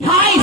2.5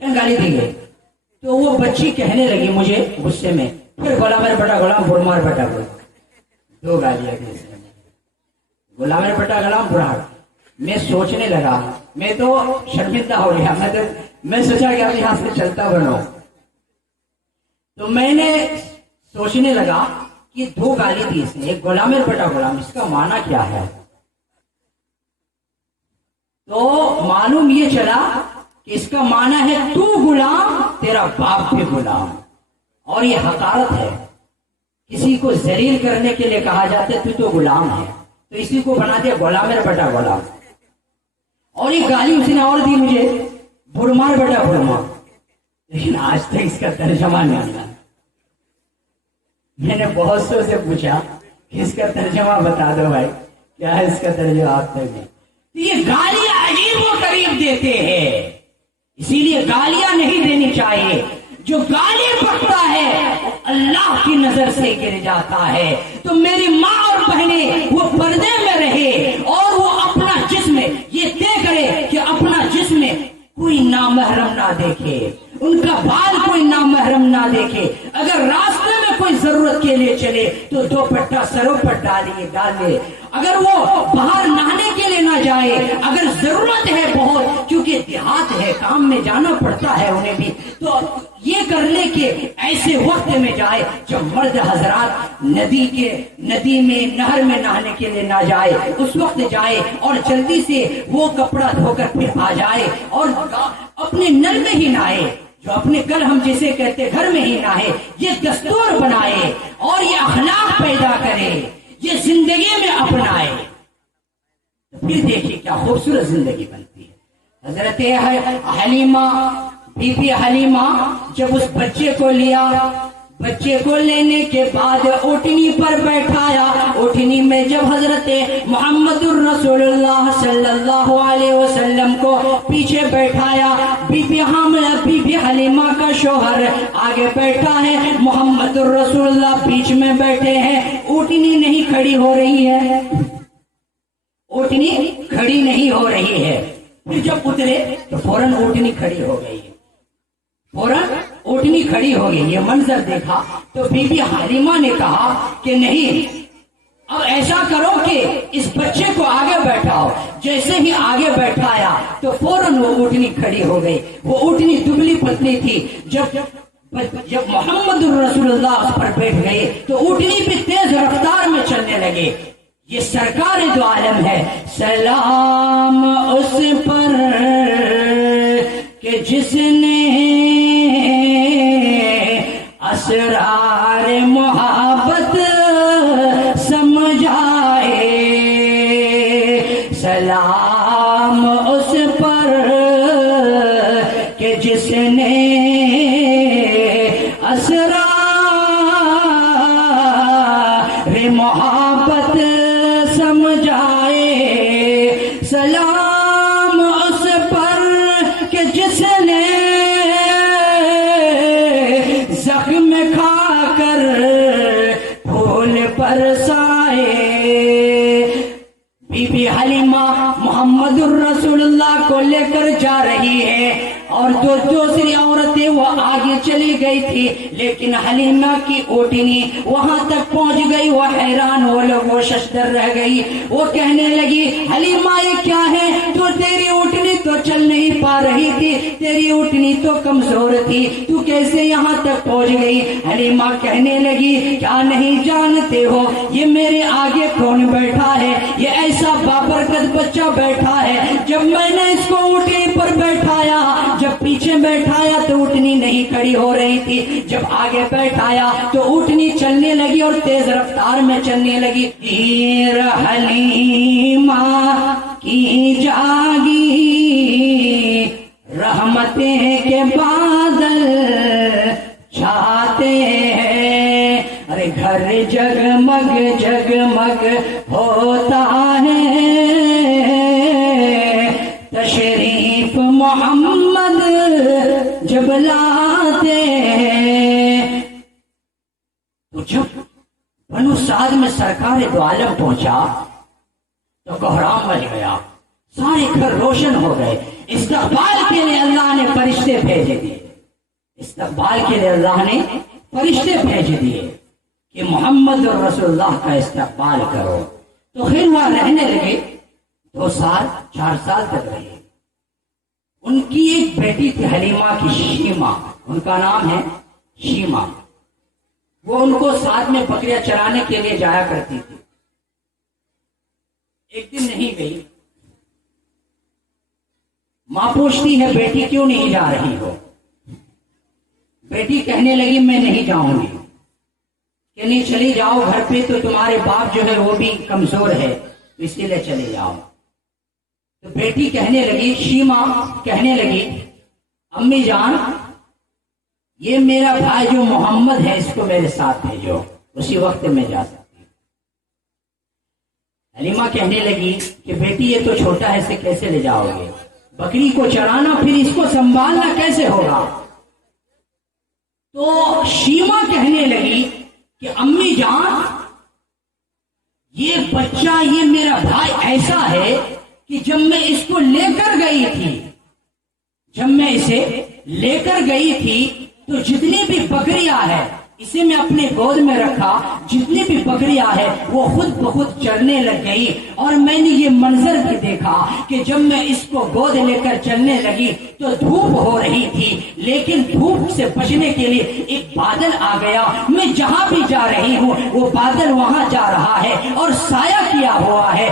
گالی دی گئی تو وہ بچی کہنے لگی مجھے غصے میں، پھر غلام بٹا غلام برمار بٹا بول، دو گالیاں دی اس نے، غلام بٹا غلام برہاڑ۔ میں سوچنے لگا، میں تو شرمندہ ہو گیا، میں سوچا کہ اب یہاں سے چلتا بنو، تو میں نے سوچنے لگا کہ دو گالی دی اس نے، ایک غلام بٹا غلام، اس کا معنی کیا ہے؟ تو معلوم یہ چلا کہ اس کا معنی ہے تو غلام، تیرا باپ بھی غلام، اور یہ حقارت ہے، کسی کو ذلیل کرنے کے لیے کہا جاتا ہے تو غلام ہے، تو اسی کو بنا دیا غلام بٹا غلام۔ اور یہ گالی اس نے اور دی مجھے، برمار بٹا برمار، لیکن آج تک اس کا ترجمہ نہیں آتا۔ میں نے بہت سے پوچھا کہ اس کا ترجمہ بتا دو بھائی، کیا ہے اس کا ترجمہ؟ آپ تک نہیں۔ یہ گالیاں عجیب و غریب دیتے ہیں، اسی لیے گالیاں نہیں دینی چاہیے۔ جو گالی بکتا ہے وہ اللہ کی نظر سے گر جاتا ہے۔ تو میری ماں اور بہنیں وہ پردے میں رہے اور وہ اپنا جسم یہ طے کرے کہ اپنا جسم کوئی نامحرم نہ دیکھے، ان کا بال کوئی نامحرم نہ دیکھے۔ اگر راستے میں کوئی ضرورت کے لیے چلے تو دوپٹہ سروں پر ڈالے۔ اگر وہ باہر نہانے کے لیے نہ جائے، اگر ضرورت ہے بہت، کیونکہ دیہات ہے، کام میں جانا پڑتا ہے انہیں بھی، تو یہ کرنے کے ایسے وقت میں جائے جب مرد حضرات ندی میں نہر میں نہانے کے لیے نہ جائے، اس وقت جائے اور جلدی سے وہ کپڑا دھو کر پھر آ جائے اور اپنے نل میں ہی نہائے، جو اپنے کل ہم جسے کہتے گھر میں ہی نہائے۔ یہ دستور بنائے اور یہ اخلاق پیدا کرے، یہ زندگی میں اپنائے، تو پھر دیکھیے کیا خوبصورت زندگی بنتی ہے۔ حضرت حلیمہ، بی بی حلیمہ جب اس بچے کو لیا، بچے کو لینے کے بعد اٹھنی پر بیٹھایا، اٹھنی میں جب حضرت محمد الرسول اللہ صلی اللہ علیہ وسلم کو پیچھے بیٹھایا، بی بی حلیمہ کا شوہر آگے بیٹھا ہے، محمد الرسول اللہ بیچ میں بیٹھے ہیں، اٹھنی نہیں کھڑی ہو رہی ہے، اٹھنی کھڑی نہیں ہو رہی ہے۔ پھر جب اترے تو فوراً اٹھنی کھڑی ہو گئی، فوراً اٹھنی کھڑی ہو گئی۔ یہ منظر دیکھا تو بی بی حلیمہ نے کہا کہ نہیں، اب ایسا کرو کہ اس بچے کو آگے بیٹھاؤ۔ جیسے ہی آگے بیٹھایا تو فوراً وہ اٹھنی کھڑی ہو گئی۔ وہ اٹھنی دبلی پتلی تھی، جب محمد الرسول اللہ اس پر بیٹھ گئے تو اٹھنی بھی تیز رفتار میں چلنے لگے۔ یہ سرکار دو عالم ہے، سلام اس پر کہ جس نے اسرار محبت سمجھائے، سلام اس پر کہ جس نے اسرار محبت سمجھائے، سلام اس پر کہ جس نے زخم کھا کر پھول برسائے۔ بی بی حلیمہ محمد الرسول اللہ کو لے کر جا رہی ہے اور جو دوسری عورتیں وہ آگے چلی گئی تھی، لیکن حلیمہ کی اوٹنی وہاں تک پہنچ گئی، وہ حیران ہو لوگ، وہ ششدر رہ گئی۔ وہ کہنے لگی حلیمہ یہ کیا ہے؟ تو تیری اوٹنی تو چل نہیں پا رہی تھی، تیری اوٹنی تو کمزور تھی، تو کیسے یہاں تک پہنچ گئی؟ حلیمہ کہنے لگی کیا نہیں جانتے ہو یہ میرے آگے کون بیٹھا ہے؟ یہ ایسا بابرکت بچہ بیٹھا ہے، جب میں نے اس کو اوٹنی پر بیٹھایا، جب پیچھے بیٹھایا تو اٹھنی نہیں کھڑی ہو رہی تھی، جب آگے بیٹھایا تو اٹھنی چلنے لگی اور تیز رفتار میں چلنے لگی۔ پیر حلیمہ کی جاگی رحمتیں کے بادل چھاتے ہیں، ارے گھر جگمگ جگمگ ہوتا ہے، تشریف محمد جب لاتے ہیں۔ تو جب بنو سعد میں سرکار دو عالم پہنچا تو کوہرام مچ گیا، سارے گھر روشن ہو گئے۔ استقبال کے لیے اللہ نے فرشتے بھیج دیے، استقبال کے لیے اللہ نے فرشتے بھیج دیے کہ محمد اور رسول اللہ کا استقبال کرو۔ تو پھر وہاں رہنے لگے، 2 سال 4 سال تک رہے۔ ان کی ایک بیٹی تھی حلیمہ کی، شیمہ، ان کا نام ہے شیمہ۔ وہ ان کو ساتھ میں بکریاں چرانے کے لیے جایا کرتی تھی۔ ایک دن نہیں گئی، ماں پوچھتی ہے بیٹی کیوں نہیں جا رہی ہو؟ بیٹی کہنے لگی میں نہیں جاؤں گی۔ کہ نہیں چلی جاؤ، گھر پہ تو تمہارے باپ جو ہے وہ بھی کمزور ہے، تو اسی لیے چلے جاؤ۔ تو بیٹی کہنے لگی، شیمہ کہنے لگی امی جان یہ میرا بھائی جو محمد ہے اس کو میرے ساتھ بھیجو، اسی وقت میں جا سکتی۔ حلیمہ کہنے لگی کہ بیٹی یہ تو چھوٹا ہے، اسے کیسے لے جاؤ گے؟ بکری کو چرانا پھر اس کو سنبھالنا کیسے ہوگا؟ تو شیمہ کہنے لگی کہ امی جان یہ بچہ، یہ میرا بھائی ایسا ہے کہ جب میں اس کو لے کر گئی تھی، جب میں اسے لے کر گئی تھی تو جتنی بھی بکریاں ہیں اسے میں اپنے گود میں رکھا، جتنی بھی بکریاں ہیں وہ خود بخود چرنے لگ گئی۔ اور میں نے یہ منظر بھی دیکھا کہ جب میں اس کو گود لے کر چلنے لگی تو دھوپ ہو رہی تھی، لیکن دھوپ سے بچنے کے لیے ایک بادل آ گیا، میں جہاں بھی جا رہی ہوں وہ بادل وہاں جا رہا ہے اور سایہ کیا ہوا ہے۔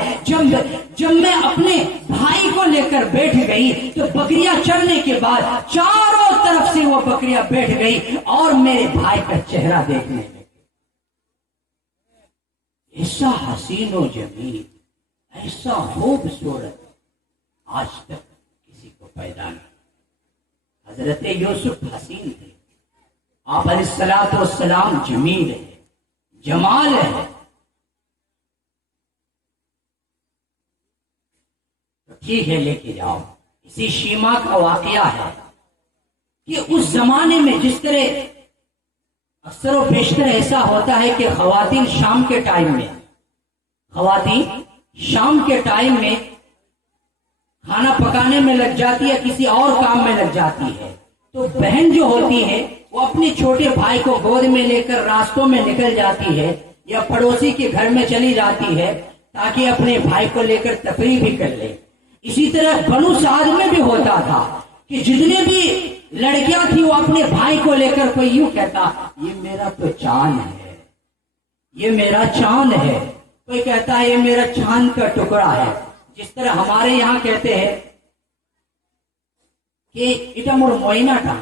جب میں اپنے بھائی کو لے کر بیٹھ گئی تو بکریاں چرنے کے بعد چاروں طرف سے وہ بکریاں بیٹھ گئی اور میرے بھائی کا چہرہ دیکھنے لگے۔ ایسا حسین و جمیل، ایسا خوبصورت آج تک کسی کو پیدا نہیں۔ حضرت یوسف حسین تھے، آپ علیہ الصلوۃ والسلام جمیل ہے، جمال ہے۔ ٹھیک ہے لے کے جاؤ۔ اسی شیمہ کا واقعہ ہے کہ اس زمانے میں جس طرح اکثر و بیشتر ایسا ہوتا ہے کہ خواتین شام کے ٹائم میں کھانا پکانے میں لگ جاتی ہے، کسی اور کام میں لگ جاتی ہے، تو بہن جو ہوتی ہے وہ اپنے چھوٹے بھائی کو گود میں لے کر راستوں میں نکل جاتی ہے یا پڑوسی کے گھر میں چلی جاتی ہے تاکہ اپنے بھائی کو لے کر تفریح بھی کر لے۔ اسی طرح بنو سعد میں بھی ہوتا تھا کہ جتنے بھی لڑکیاں تھیں وہ اپنے بھائی کو لے کر، کوئی یوں کہتا یہ میرا تو چاند ہے، یہ میرا چاند ہے، کوئی کہتا ہے یہ میرا چاند کا ٹکڑا ہے۔ جس طرح ہمارے یہاں کہتے ہیں کہ اٹا مور موئناٹا،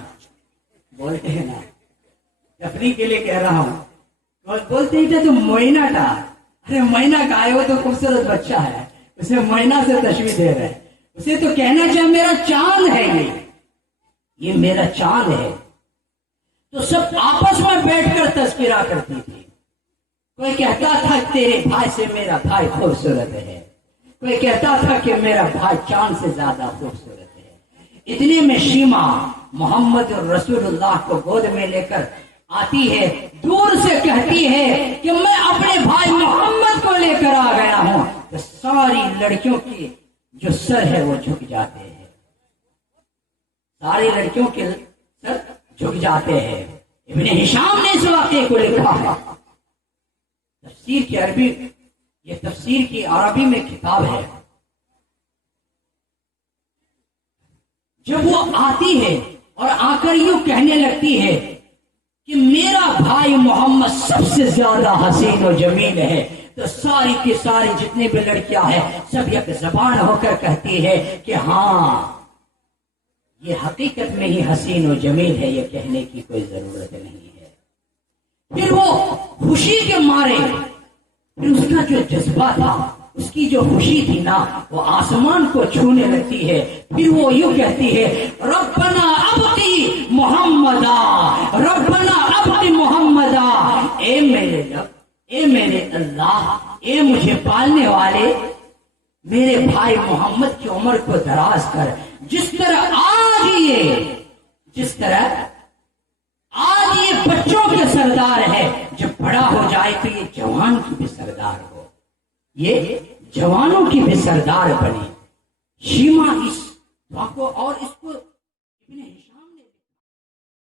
بولتے ہیں نا، تفریح کے لیے کہہ رہا ہوں، بولتے ہیں تو موئناٹا، ارے موئنا کا ہے، وہ تو خوبصورت بچہ ہے، اسے موئنا سے تشبیہ دے رہے ہیں، اسے تو کہنا چاہے میرا چاند ہے، یہ میرا چاند ہے۔ تو سب آپس میں بیٹھ کر تذکرہ کرتی تھی۔ کوئی کہتا تھا تیرے بھائی سے میرا بھائی خوبصورت ہے، کوئی کہتا تھا کہ میرا بھائی چاند سے زیادہ خوبصورت ہے۔ اتنے میں شیمہ محمد رسول اللہ کو گود میں لے کر آتی ہے، دور سے کہتی ہے کہ میں اپنے بھائی محمد کو لے کر آ گیا ہوں، تو ساری لڑکیوں کی جو سر ہے وہ جھک جاتے ہیں، ساری لڑکیوں کے سر جھک جاتے ہیں۔ ابن ہشام نے اس واقعے کو لکھا ہے، تفسیر کی عربی، یہ تفسیر کی عربی میں کتاب ہے۔ جب وہ آتی ہے اور آ کر یوں کہنے لگتی ہے کہ میرا بھائی محمد سب سے زیادہ حسین و جمیل ہے، تو ساری کی ساری جتنی بھی لڑکیاں ہیں سب یک زبان ہو کر کہتی ہے کہ ہاں یہ حقیقت میں ہی حسین و جمیل ہے، یہ کہنے کی کوئی ضرورت نہیں ہے۔ پھر وہ خوشی کے مارے، پھر اس کا جو جذبہ تھا، اس کی جو خوشی تھی نا، وہ آسمان کو چھونے لگتی ہے۔ پھر وہ یوں کہتی ہے ربنا ابقی محمدا، ربنا ابقی محمدا، اے میرے رب، اے میرے اللہ، اے مجھے پالنے والے، میرے بھائی محمد کی عمر کو دراز کر، جس طرح آج یہ بچوں کے سردار ہے، جب بڑا ہو جائے تو یہ جوان کی بھی سردار ہو، یہ جوانوں کی بھی سردار بنے۔ شیمہ اس دعا کو اور اس